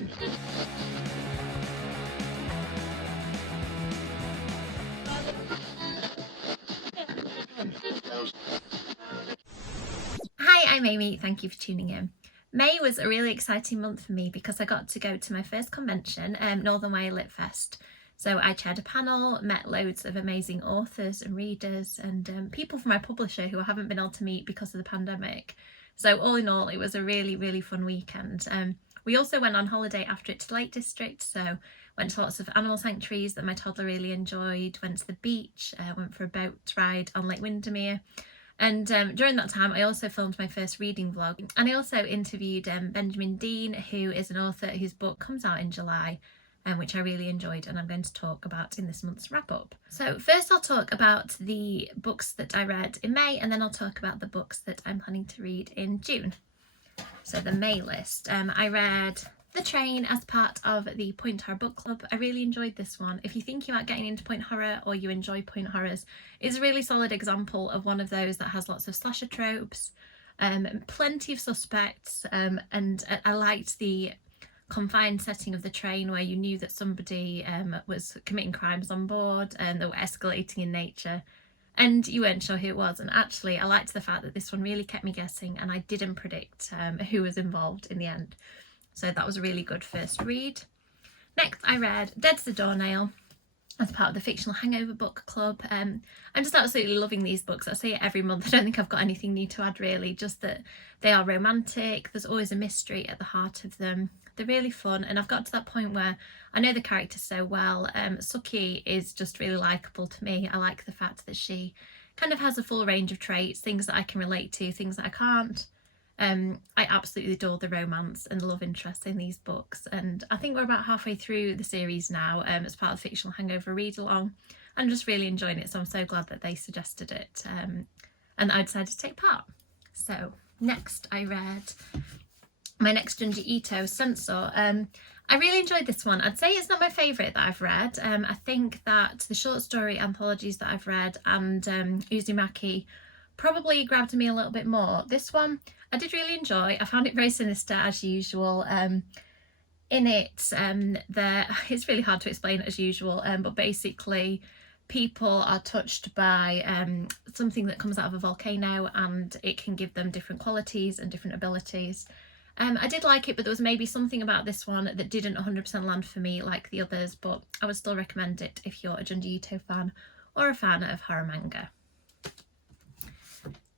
Hi, I'm Amy, thank you for tuning in. May was a really exciting month for me because I got to go to my first convention, Northern YA Lit Fest. So I chaired a panel, met loads of amazing authors and readers and people from my publisher who I haven't been able to meet because of the pandemic. So all in all, it was a really fun weekend. We also went on holiday after it to Lake District, so went to lots of animal sanctuaries that my toddler really enjoyed, went to the beach, went for a boat ride on Lake Windermere. And during that time, I also filmed my first reading vlog. And I also interviewed Benjamin Dean, who is an author whose book comes out in July, which I really enjoyed and I'm going to talk about in this month's wrap-up. So first I'll talk about the books that I read in May, and then I'll talk about the books that I'm planning to read in June. So the May list. I read The Train as part of the Point Horror book club. I really enjoyed this one. If you're thinking about getting into point horror or you enjoy point horrors, it's a really solid example of one of those that has lots of slasher tropes, plenty of suspects, and I liked the confined setting of the train where you knew that somebody was committing crimes on board and that were escalating in nature, and you weren't sure who it was. And actually I liked the fact that this one really kept me guessing and I didn't predict who was involved in the end. So that was a really good first read. Next I read Dead's the Doornail as part of the Fictional Hangover book club. I'm just absolutely loving these books. I say it every month, I don't think I've got anything new to add really, just that they are romantic, there's always a mystery at the heart of them. They're really fun, and I've got to that point where I know the characters so well. Suki is just really likeable to me. I like the fact that she kind of has a full range of traits, things that I can relate to, things that I can't. I absolutely adore the romance and the love interest in these books, and I think we're about halfway through the series now as part of the Fictional Hangover read along. I'm just really enjoying it, so I'm so glad that they suggested it and I decided to take part. So next I read my next Junji Ito, Sensor. I really enjoyed this one. I'd say it's not my favourite that I've read. I think that the short story anthologies that I've read and Uzumaki probably grabbed me a little bit more. This one I did really enjoy. I found it very sinister as usual. In it, it's really hard to explain as usual, but basically people are touched by something that comes out of a volcano and it can give them different qualities and different abilities. I did like it, but there was maybe something about this one that didn't 100% land for me like the others, but I would still recommend it if you're a Junji Ito fan or a fan of horror manga.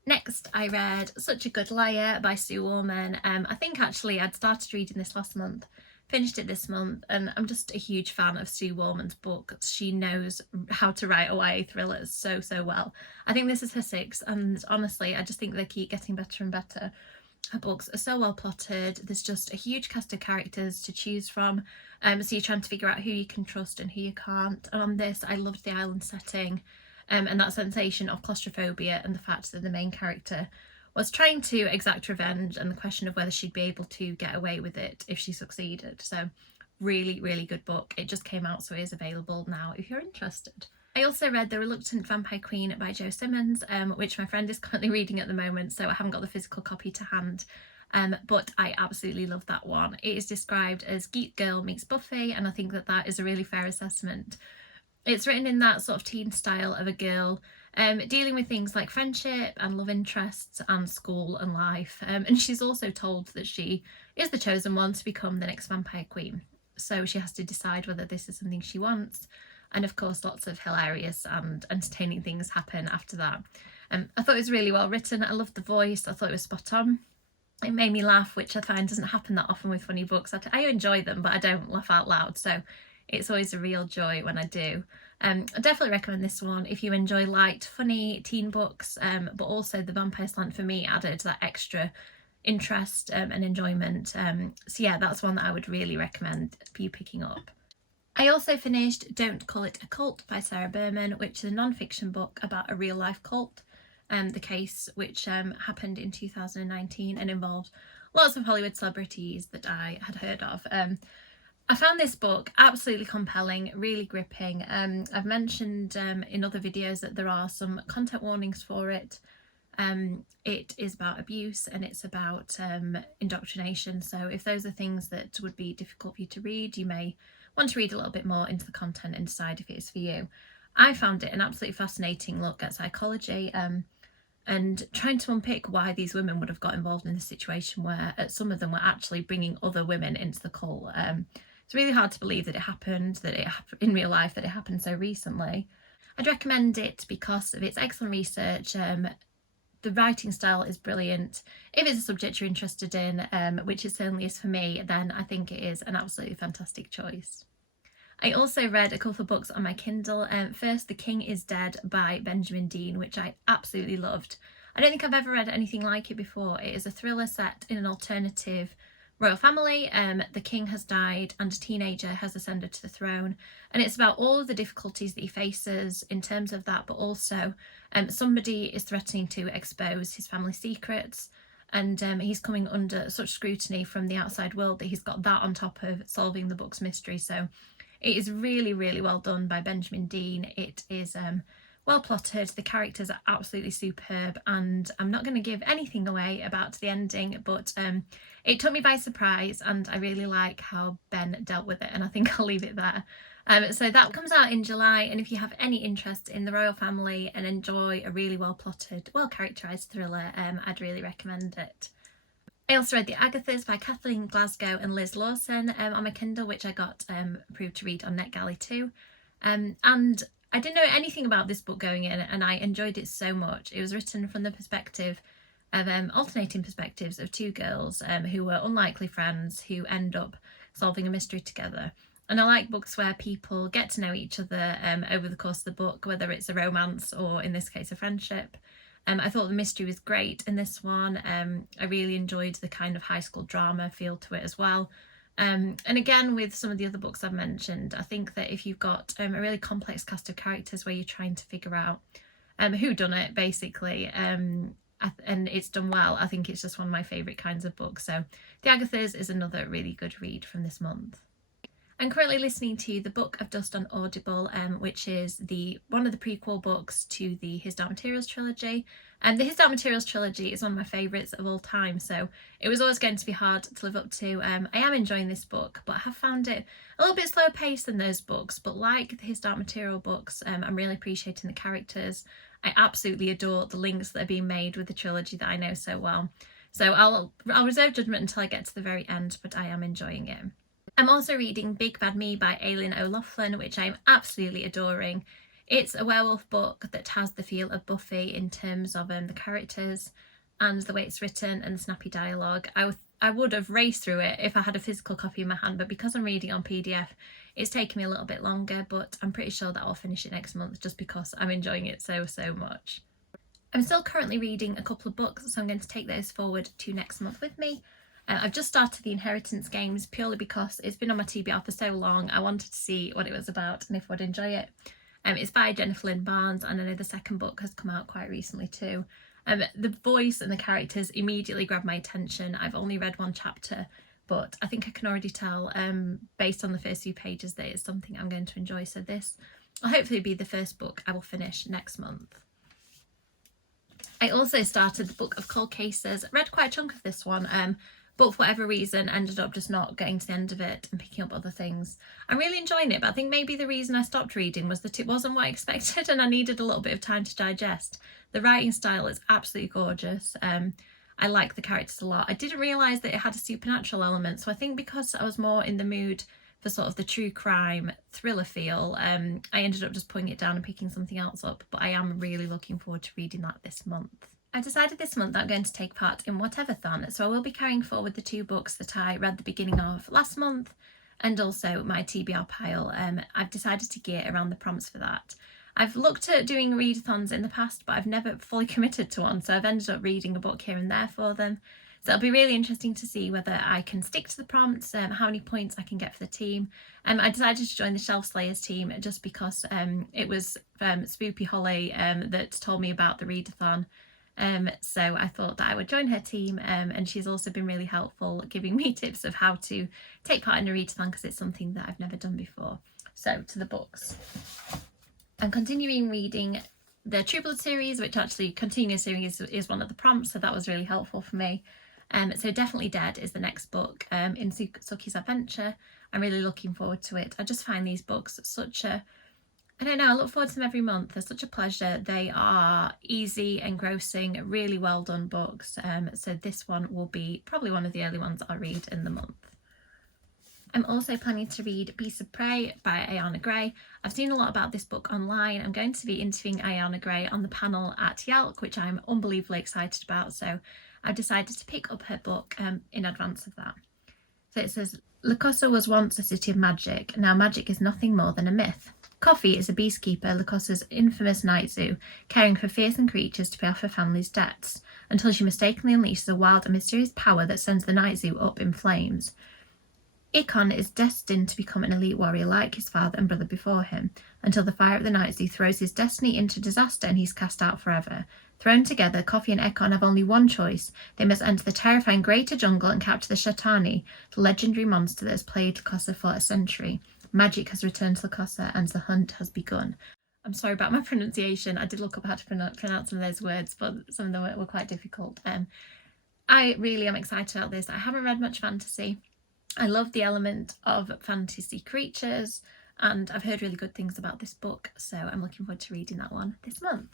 Next I read Such a Good Liar by Sue Orman. I think actually I'd started reading this last month, finished it this month, and I'm just a huge fan of Sue Orman's books. She knows how to write YA thrillers so well. I think this is her 6th, and honestly I just think they keep getting better and better. Her books are so well plotted, there's just a huge cast of characters to choose from, so you're trying to figure out who you can trust and who you can't. And on this I loved the island setting and that sensation of claustrophobia and the fact that the main character was trying to exact revenge and the question of whether she'd be able to get away with it if she succeeded. So really good book. It just came out, so it is available now if you're interested. I also read The Reluctant Vampire Queen by Jo Simmons, which my friend is currently reading at the moment, so I haven't got the physical copy to hand, but I absolutely love that one. It is described as Geek Girl meets Buffy, and I think that that is a really fair assessment. It's written in that sort of teen style of a girl dealing with things like friendship and love interests and school and life, and she's also told that she is the chosen one to become the next vampire queen, so she has to decide whether this is something she wants. And of course lots of hilarious and entertaining things happen after that. I thought it was really well written. I loved the voice. I thought it was spot on. It made me laugh, which I find doesn't happen that often with funny books. I enjoy them, but I don't laugh out loud, so it's always a real joy when I do. I definitely recommend this one if you enjoy light, funny teen books, but also the vampire slant for me added that extra interest and enjoyment. So yeah, that's one that I would really recommend you picking up. I also finished Don't Call It a Cult by Sarah Berman, which is a non-fiction book about a real-life cult, the case which happened in 2019 and involved lots of Hollywood celebrities that I had heard of. I found this book absolutely compelling, really gripping. I've mentioned in other videos that there are some content warnings for it, It is about abuse and it's about indoctrination, so if those are things that would be difficult for you to read, you may want to read a little bit more into the content and decide if it is for you. I found it an absolutely fascinating look at psychology and trying to unpick why these women would have got involved in this situation where some of them were actually bringing other women into the cult. It's really hard to believe that it happened, in real life, that it happened so recently. I'd recommend it because of its excellent research. The writing style is brilliant. If it's a subject you're interested in, which it certainly is for me, then I think it is an absolutely fantastic choice. I also read a couple of books on my Kindle. First, The King is Dead by Benjamin Dean, which I absolutely loved. I don't think I've ever read anything like it before. It is a thriller set in an alternative royal family. The king has died and a teenager has ascended to the throne, and it's about all of the difficulties that he faces in terms of that, but also somebody is threatening to expose his family secrets, and he's coming under such scrutiny from the outside world that he's got that on top of solving the book's mystery. So it is really, really well done by Benjamin Dean. It is well plotted, the characters are absolutely superb, and I'm not going to give anything away about the ending, but it took me by surprise and I really like how Ben dealt with it, and I think I'll leave it there. So that comes out in July, and if you have any interest in the royal family and enjoy a really well plotted, well characterised thriller, I'd really recommend it. I also read The Agathas by Kathleen Glasgow and Liz Lawson on my Kindle, which I got approved to read on NetGalley too. And I didn't know anything about this book going in, and I enjoyed it so much. It was written from the perspective of alternating perspectives of two girls who were unlikely friends who end up solving a mystery together. And I like books where people get to know each other over the course of the book, whether it's a romance or in this case a friendship. I thought the mystery was great in this one. I really enjoyed the kind of high school drama feel to it as well. And again, with some of the other books I've mentioned, I think that if you've got a really complex cast of characters where you're trying to figure out who done it, basically, and it's done well, I think it's just one of my favourite kinds of books. So The Agathas is another really good read from this month. I'm currently listening to The Book of Dust on Audible, which is one of the prequel books to the His Dark Materials trilogy. And the His Dark Materials trilogy is one of my favourites of all time, so it was always going to be hard to live up to. I am enjoying this book, but I have found it a little bit slower paced than those books. But like the His Dark Material books, I'm really appreciating the characters. I absolutely adore the links that are being made with the trilogy that I know so well. So I'll reserve judgment until I get to the very end, but I am enjoying it. I'm also reading Big Bad Me by Aileen O'Loughlin, which I'm absolutely adoring. It's a werewolf book that has the feel of Buffy in terms of the characters and the way it's written and the snappy dialogue. I would have raced through it if I had a physical copy in my hand, but because I'm reading on PDF, it's taken me a little bit longer, but I'm pretty sure that I'll finish it next month just because I'm enjoying it so much. I'm still currently reading a couple of books, so I'm going to take those forward to next month with me. I've just started the Inheritance Games purely because it's been on my TBR for so long. I wanted to see what it was about and if I'd enjoy it. It's by Jennifer Lynn Barnes, and I know the second book has come out quite recently too. The voice and the characters immediately grabbed my attention. I've only read one chapter, but I think I can already tell based on the first few pages that it's something I'm going to enjoy. So this will hopefully be the first book I will finish next month. I also started the Book of Cold Cases. I read quite a chunk of this one, but for whatever reason ended up just not getting to the end of it and picking up other things. I'm really enjoying it, but I think maybe the reason I stopped reading was that it wasn't what I expected and I needed a little bit of time to digest. The writing style is absolutely gorgeous. I like the characters a lot. I didn't realise that it had a supernatural element, so I think because I was more in the mood for sort of the true crime thriller feel, I ended up just putting it down and picking something else up, but I am really looking forward to reading that this month. I decided this month that I'm going to take part in Whateverthon, so I will be carrying forward the two books that I read the beginning of last month and also my TBR pile. I've decided to gear around the prompts for that. I've looked at doing readathons in the past, but I've never fully committed to one, so I've ended up reading a book here and there for them. So it'll be really interesting to see whether I can stick to the prompts, how many points I can get for the team. I decided to join the Shelf Slayers team just because it was Spoopy Hol that told me about the readathon. So I thought that I would join her team, and she's also been really helpful giving me tips of how to take part in a readathon because it's something that I've never done before. So to the books. I'm continuing reading the True Blood series, which actually continuous series is one of the prompts, so that was really helpful for me. So Definitely Dead is the next book in Suki's adventure. I'm really looking forward to it. I just find these books such a, I don't know, I look forward to them every month. They're such a pleasure. They are easy, engrossing, really well done books. So this one will be probably one of the early ones I'll read in the month. I'm also planning to read Beasts of Prey by Ayana Gray. I've seen a lot about this book online. I'm going to be interviewing Ayana Gray on the panel at YALC, which I'm unbelievably excited about. So I've decided to pick up her book in advance of that. So it says, Lucossa was once a city of magic. Now magic is nothing more than a myth. Coffee is a beastkeeper, Lucossa's infamous night zoo, caring for fearsome creatures to pay off her family's debts, until she mistakenly unleashes a wild and mysterious power that sends the night zoo up in flames. Ikon is destined to become an elite warrior like his father and brother before him, until the fire of the night zoo throws his destiny into disaster and he's cast out forever. Thrown together, Coffee and Ekon have only one choice. They must enter the terrifying Greater Jungle and capture the Shatani, the legendary monster that has plagued Lucossa for a century. Magic has returned to Lucossa and the hunt has begun. I'm sorry about my pronunciation. I did look up how to pronounce some of those words, but some of them were quite difficult. I really am excited about this. I haven't read much fantasy. I love the element of fantasy creatures, and I've heard really good things about this book, so I'm looking forward to reading that one this month.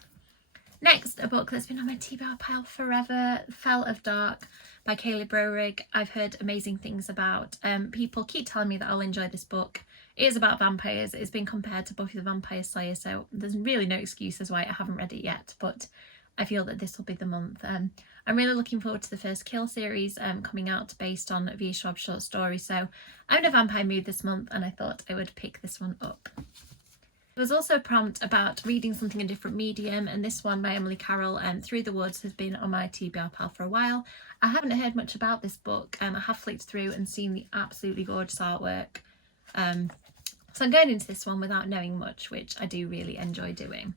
Next, a book that's been on my TBR pile forever, Fell of Dark by Caleb Roerig. I've heard amazing things about. People keep telling me that I'll enjoy this book. It is about vampires. It's been compared to Buffy the Vampire Slayer, so there's really no excuses why I haven't read it yet, but I feel that this will be the month. I'm really looking forward to the first Kill series coming out based on V. Schwab's short story, so I'm in a vampire mood this month and I thought I would pick this one up. There was also a prompt about reading something in a different medium, and this one by Emily Carroll, Through the Woods, has been on my TBR pile for a while. I haven't heard much about this book. I have flicked through and seen the absolutely gorgeous artwork. So I'm going into this one without knowing much, which I do really enjoy doing.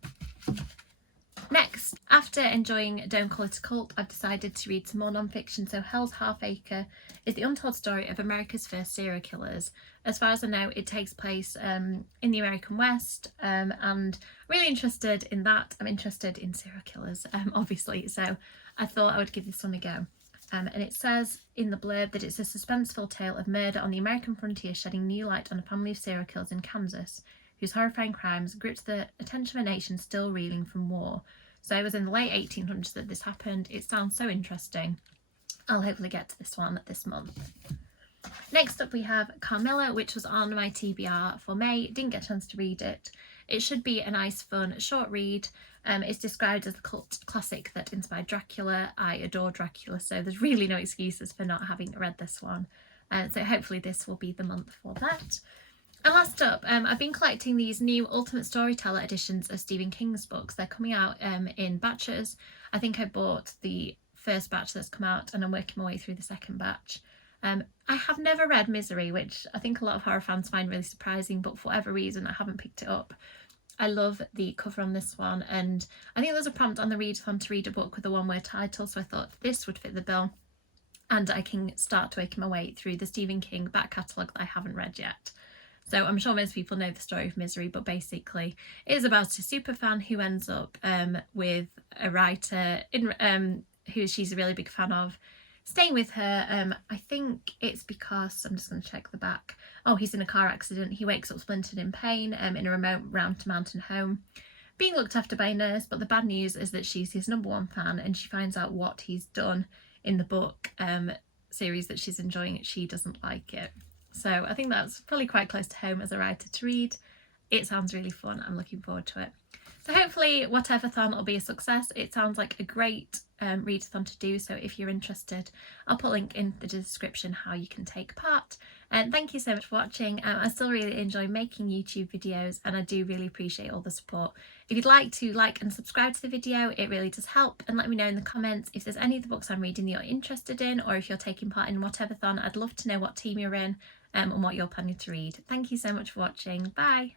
Next, after enjoying Don't Call It a Cult, I've decided to read some more non-fiction. So Hell's Half Acre is the untold story of America's first serial killers. As far as I know, it takes place in the American West, and really interested in that. I'm interested in serial killers, obviously, so I thought I would give this one a go. And it says in the blurb that it's a suspenseful tale of murder on the American frontier, shedding new light on a family of serial killers in Kansas, whose horrifying crimes gripped the attention of a nation still reeling from war. So it was in the late 1800s that this happened. It sounds so interesting. I'll hopefully get to this one this month. Next up we have Carmilla, which was on my TBR for May. Didn't get a chance to read it. It should be a nice, fun, short read. It's described as a cult classic that inspired Dracula. I adore Dracula, so there's really no excuses for not having read this one. So hopefully this will be the month for that. And last up, I've been collecting these new Ultimate Storyteller editions of Stephen King's books. They're coming out in batches. I think I bought the first batch that's come out and I'm working my way through the second batch. I have never read Misery, which I think a lot of horror fans find really surprising, but for whatever reason I haven't picked it up. I love the cover on this one, and I think there's a prompt on the readathon to read a book with a one-word title, so I thought this would fit the bill, and I can start working my way through the Stephen King back catalogue that I haven't read yet. So I'm sure most people know the story of Misery, but basically it is about a superfan who ends up with a writer who she's a really big fan of, staying with her. I think it's because, I'm just going to check the back. Oh, he's in a car accident. He wakes up splintered in pain in a remote mountain home, being looked after by a nurse, but the bad news is that she's his #1 fan and she finds out what he's done in the book series that she's enjoying. She doesn't like it. So I think that's probably quite close to home as a writer to read. It sounds really fun. I'm looking forward to it. So hopefully Whateverthon will be a success. It sounds like a great readathon to do, so if you're interested, I'll put a link in the description how you can take part. And thank you so much for watching. I still really enjoy making YouTube videos and I do really appreciate all the support. If you'd like to like and subscribe to the video, it really does help, and let me know in the comments if there's any of the books I'm reading that you're interested in, or if you're taking part in Whateverthon. I'd love to know what team you're in and what you're planning to read. Thank you so much for watching. Bye.